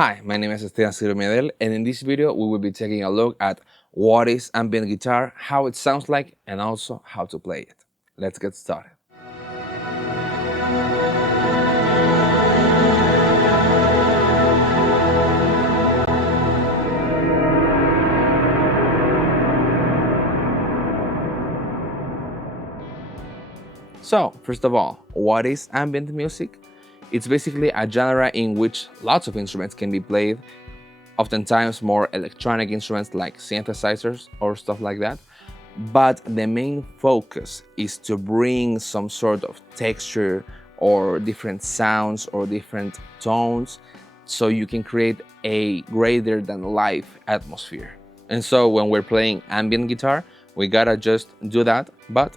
Hi, my name is Saturating Reverbs, and in this video we will be taking a look at what is ambient guitar, how it sounds like, and also how to play it. Let's get started. So, first of all, what is ambient music? It's basically a genre in which lots of instruments can be played, oftentimes more electronic instruments like synthesizers or stuff like that. But the main focus is to bring some sort of texture or different sounds or different tones so you can create a greater than life atmosphere. And so when we're playing ambient guitar, we gotta just do that, but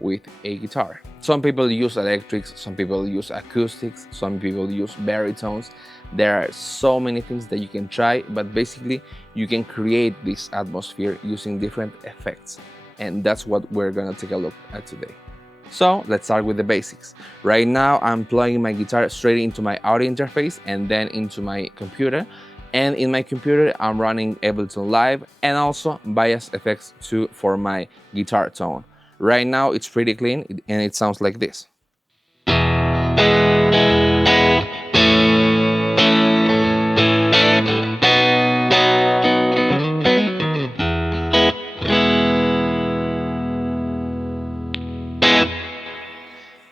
with a guitar. Some people use electrics, some people use acoustics, some people use baritones. There are so many things that you can try, but basically you can create this atmosphere using different effects. And that's what we're gonna take a look at today. So let's start with the basics. Right now I'm plugging my guitar straight into my audio interface and then into my computer. And in my computer I'm running Ableton Live and also bias effects too for my guitar tone. Right now it's pretty clean and it sounds like this.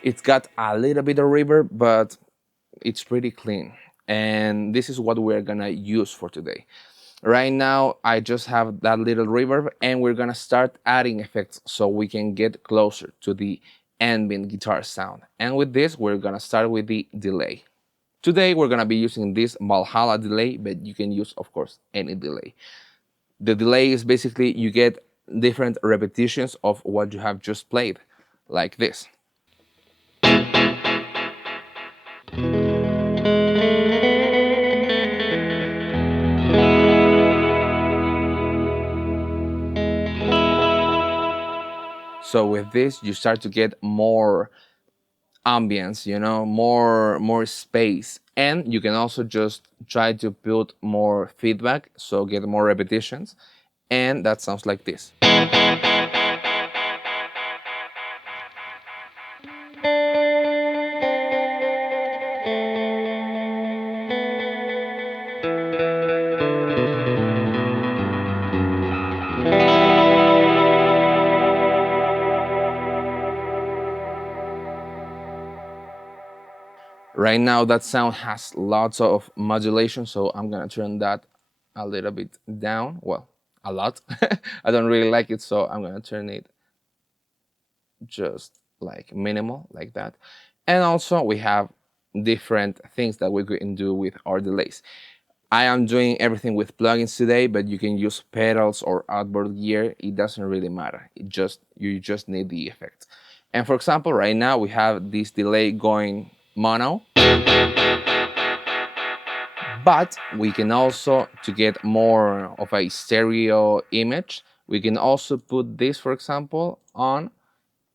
It's got a little bit of reverb, but it's pretty clean. And this is what we're gonna use for today. Right now, I just have that little reverb and we're gonna start adding effects so we can get closer to the ambient guitar sound. And with this, we're gonna start with the delay. Today, we're gonna be using this Valhalla delay, but you can use, of course, any delay. The delay is basically you get different repetitions of what you have just played, like this. So with this, you start to get more ambience, you know, more space. And you can also just try to build more feedback, so get more repetitions. And that sounds like this. Right now that sound has lots of modulation, so I'm gonna turn that a little bit down. Well, a lot. I don't really like it, so I'm gonna turn it just like minimal, like that. And also we have different things that we can do with our delays. I am doing everything with plugins today, but you can use pedals or outboard gear. It doesn't really matter. You just need the effect. And for example, right now we have this delay going mono. But we can also, to get more of a stereo image, we can also put this, for example, on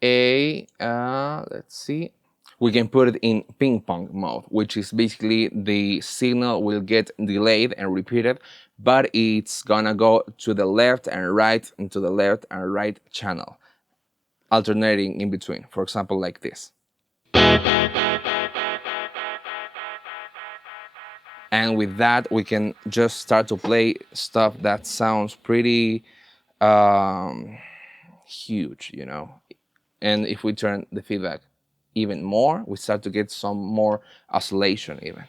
a, let's see, we can put it in ping pong mode, which is basically the signal will get delayed and repeated, but it's gonna go to the left and right and to the left and right channel, alternating in between, for example, like this. And with that, we can just start to play stuff that sounds pretty huge, you know. And if we turn the feedback even more, we start to get some more oscillation even.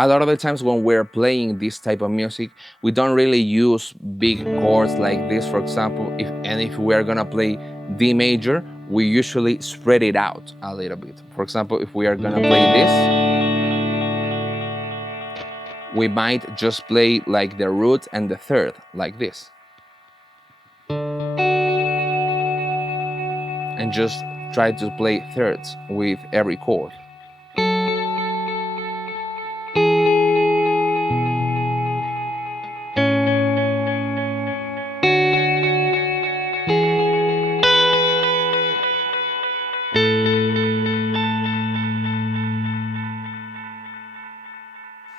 A lot of the times when we're playing this type of music, we don't really use big chords like this, for example. If we're gonna play D major, we usually spread it out a little bit. For example, if we are gonna play this, we might just play like the root and the third, like this. And just try to play thirds with every chord.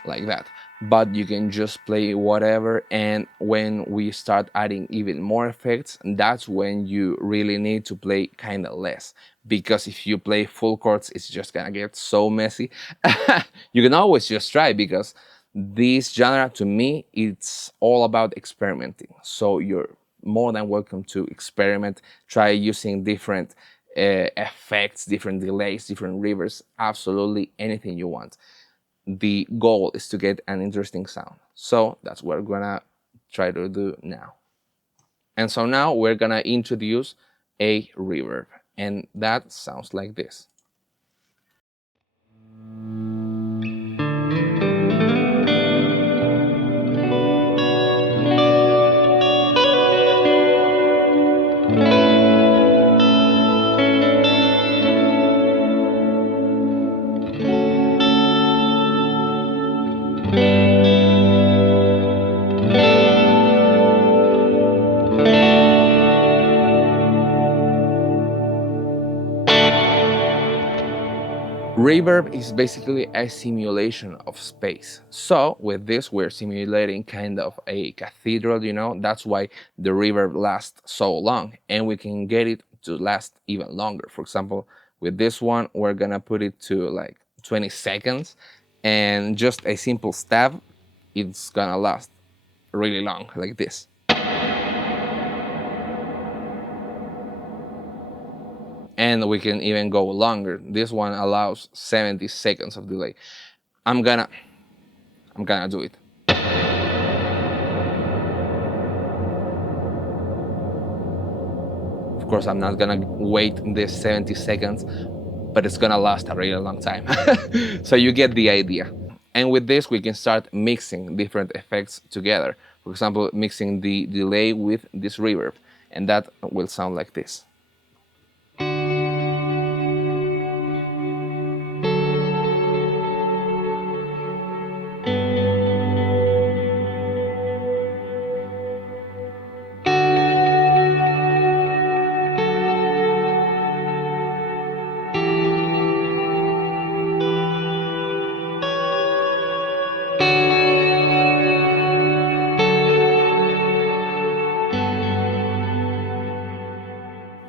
Like that. But you can just play whatever, and when we start adding even more effects, that's when you really need to play kind of less, because if you play full chords, it's just gonna get so messy. You can always just try, because this genre, to me, it's all about experimenting, so you're more than welcome to experiment, try using different effects, different delays, different reverbs, absolutely anything you want. The goal is to get an interesting sound. So that's what we're gonna try to do now. And so now we're gonna introduce a reverb, and that sounds like this. Reverb is basically a simulation of space. So with this, we're simulating kind of a cathedral, you know, that's why the reverb lasts so long, and we can get it to last even longer. For example, with this one, we're gonna put it to like 20 seconds, and just a simple stab, it's gonna last really long, like this. And we can even go longer. This one allows 70 seconds of delay. I'm gonna do it. Of course, I'm not gonna wait this 70 seconds, but it's gonna last a really long time. So you get the idea. And with this, we can start mixing different effects together. For example, mixing the delay with this reverb, and that will sound like this.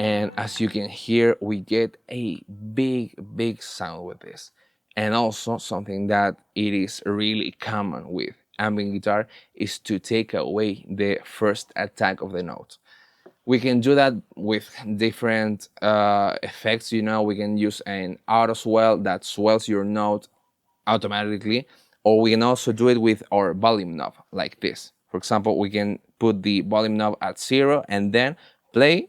And as you can hear, we get a big sound with this. And also something that it is really common with ambient guitar is to take away the first attack of the note. We can do that with different effects, you know. We can use an auto swell that swells your note automatically, or we can also do it with our volume knob, like this. For example, we can put the volume knob at 0 and then play,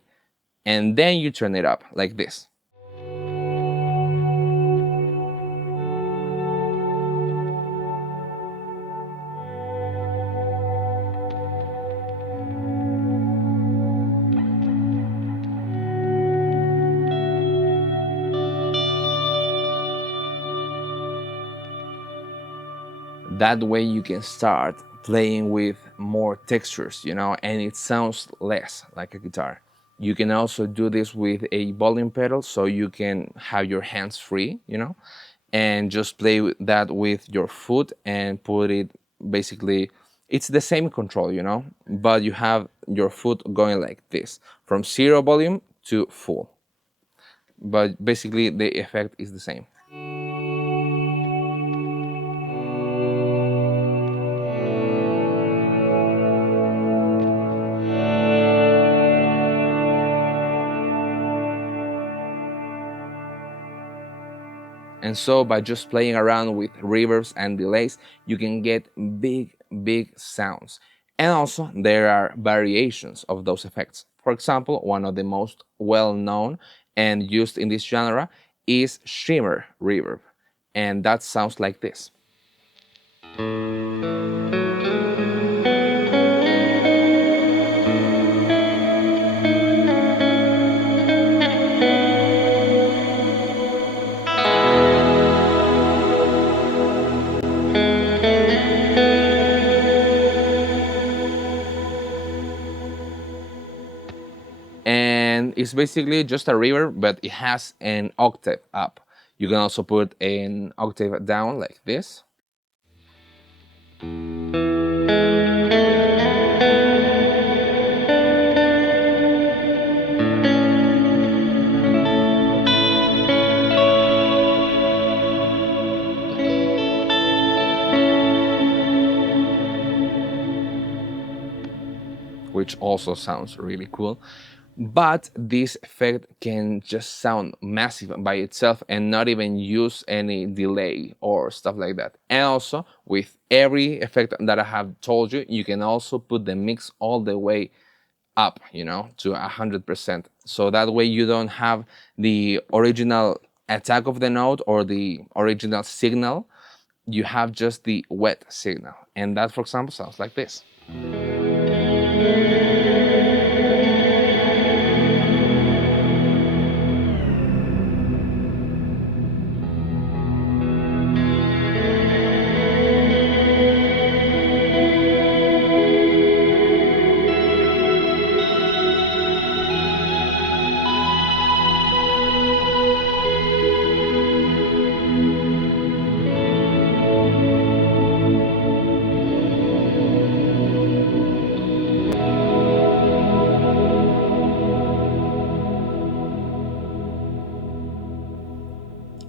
and then you turn it up like this. That way you can start playing with more textures, you know, and it sounds less like a guitar. You can also do this with a volume pedal, so you can have your hands free, you know, and just play with that with your foot and put it basically, it's the same control, you know, but you have your foot going like this, from 0 volume to full. But basically the effect is the same. And so by just playing around with reverbs and delays, you can get big sounds. And also there are variations of those effects. For example, one of the most well-known and used in this genre is Shimmer reverb. And that sounds like this. it's basically just a reverb, but it has an octave up. You can also put an octave down like this. Which also sounds really cool. But this effect can just sound massive by itself and not even use any delay or stuff like that. And also, with every effect that I have told you, you can also put the mix all the way up, you know, to 100%. So that way you don't have the original attack of the note or the original signal. You have just the wet signal. And that, for example, sounds like this.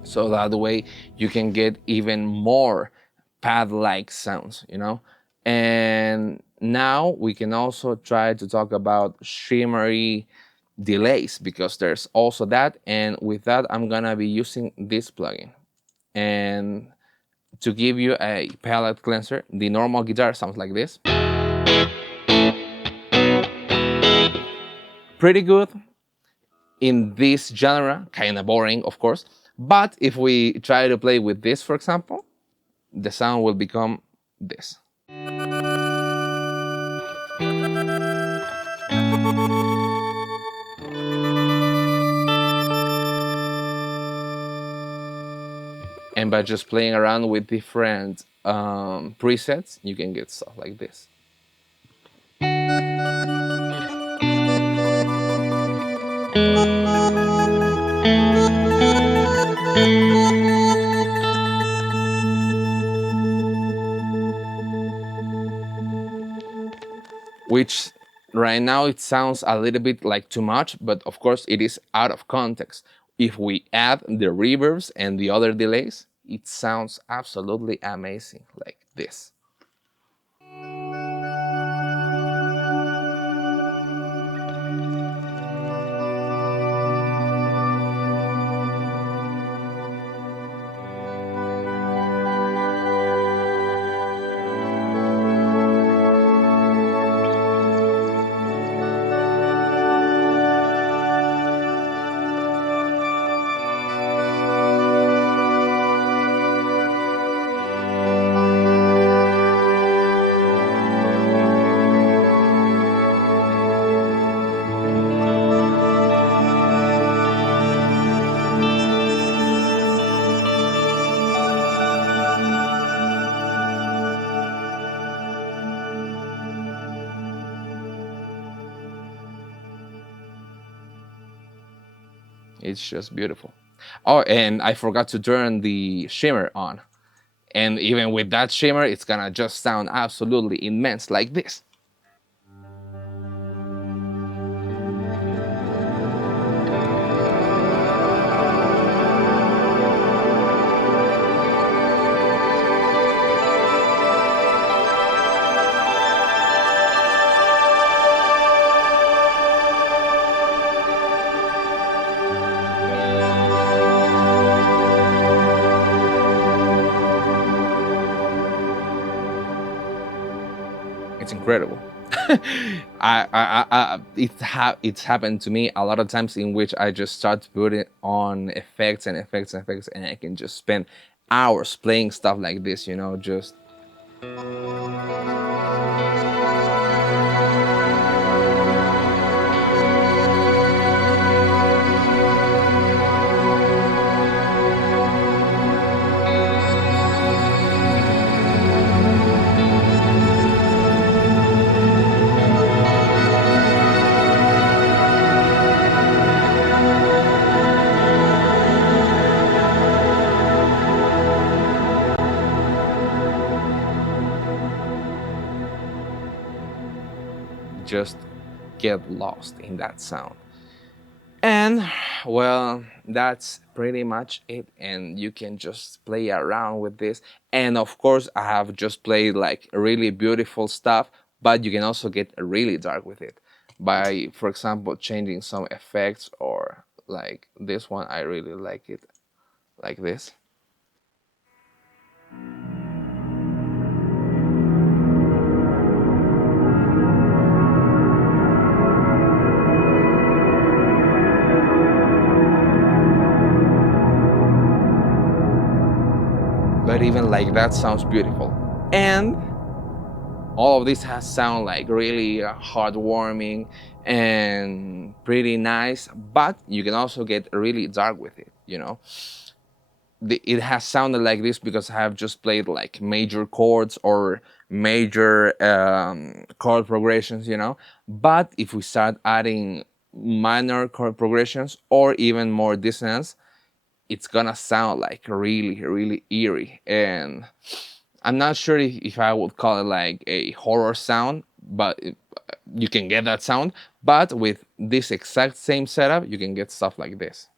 So that way you can get even more pad-like sounds, you know? And now we can also try to talk about shimmery delays, because there's also that. And with that, I'm gonna be using this plugin. And to give you a palette cleanser, the normal guitar sounds like this. Pretty good in this genre, kind of boring, of course. But if we try to play with this, for example, the sound will become this. And by just playing around with different presets, you can get stuff like this. Which right now it sounds a little bit like too much, but of course it is out of context. If we add the reverbs and the other delays, it sounds absolutely amazing, like this. It's just beautiful. Oh, and I forgot to turn the shimmer on. And even with that shimmer, it's gonna just sound absolutely immense like this. It's incredible. It's happened to me a lot of times in which I just start putting on effects and effects and effects, and I can just spend hours playing stuff like this, you know, just. just get lost in that sound. And well, that's pretty much it, and you can just play around with this. And of course, I have just played like really beautiful stuff, but you can also get really dark with it by, for example, changing some effects, or like this one, I really like it like this. But even like that sounds beautiful. And all of this has sound like really heartwarming and pretty nice, but you can also get really dark with it, you know. It has sounded like this because I have just played like major chords or major chord progressions, you know. But if we start adding minor chord progressions or even more dissonance, it's gonna sound like really, really eerie. And I'm not sure if I would call it like a horror sound, but you can get that sound. But with this exact same setup, you can get stuff like this.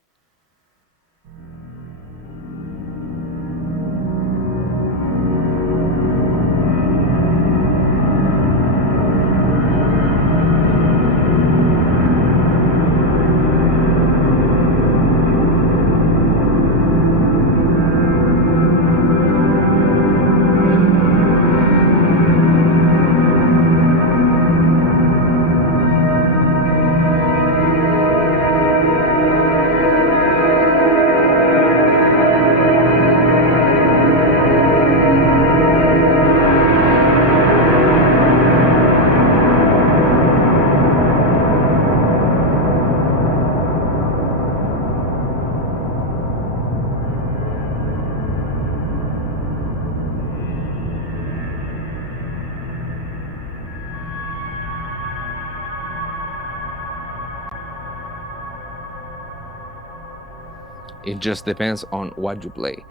It just depends on what you play.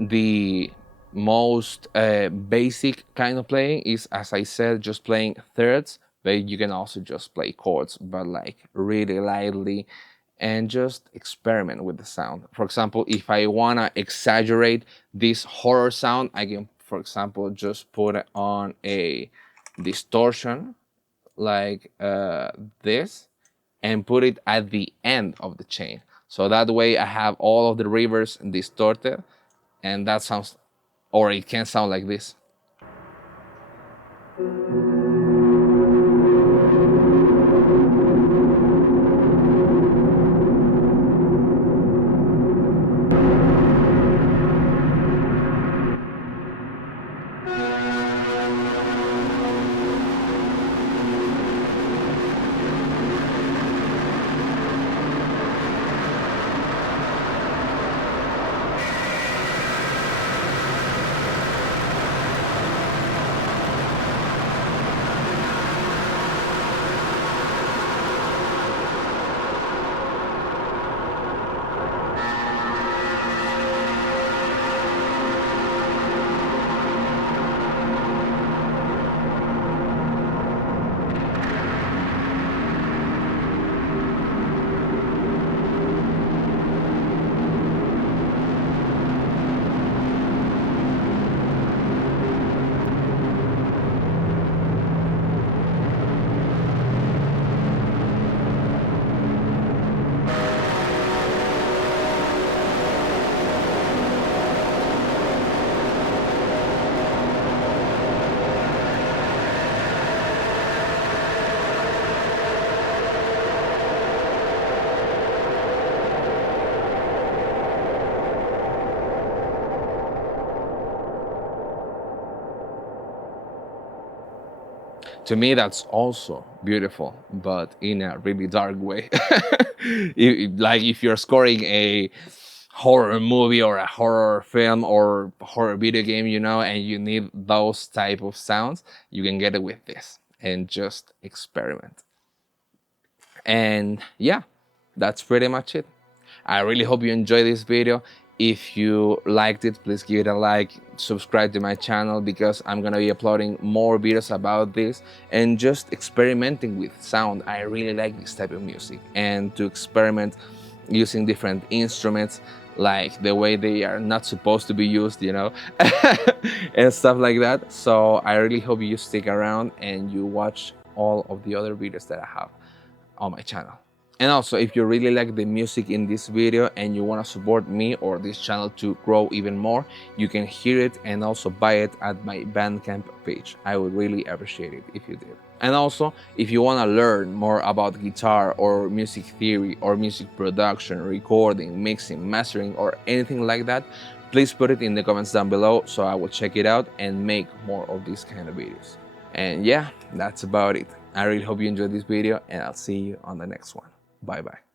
The most basic kind of playing is, as I said, just playing thirds, but you can also just play chords, but like really lightly, and just experiment with the sound. For example, if I wanna exaggerate this horror sound, I can, for example, just put it on a distortion like this, and put it at the end of the chain. So that way I have all of the reverbs distorted, and that sounds, or it can sound like this. To me, that's also beautiful, but in a really dark way. Like if you're scoring a horror movie or a horror film or horror video game, you know, and you need those type of sounds, you can get it with this and just experiment. And yeah, that's pretty much it. I really hope you enjoyed this video. If you liked it, please give it a like, subscribe to my channel, because I'm gonna be uploading more videos about this and just experimenting with sound. I really like this type of music, and to experiment using different instruments like the way they are not supposed to be used, you know, and stuff like that. So I really hope you stick around and you watch all of the other videos that I have on my channel. And also, if you really like the music in this video and you want to support me or this channel to grow even more, you can hear it and also buy it at my Bandcamp page. I would really appreciate it if you did. And also, if you want to learn more about guitar or music theory or music production, recording, mixing, mastering, or anything like that, please put it in the comments down below so I will check it out and make more of these kind of videos. And yeah, that's about it. I really hope you enjoyed this video, and I'll see you on the next one. Bye bye.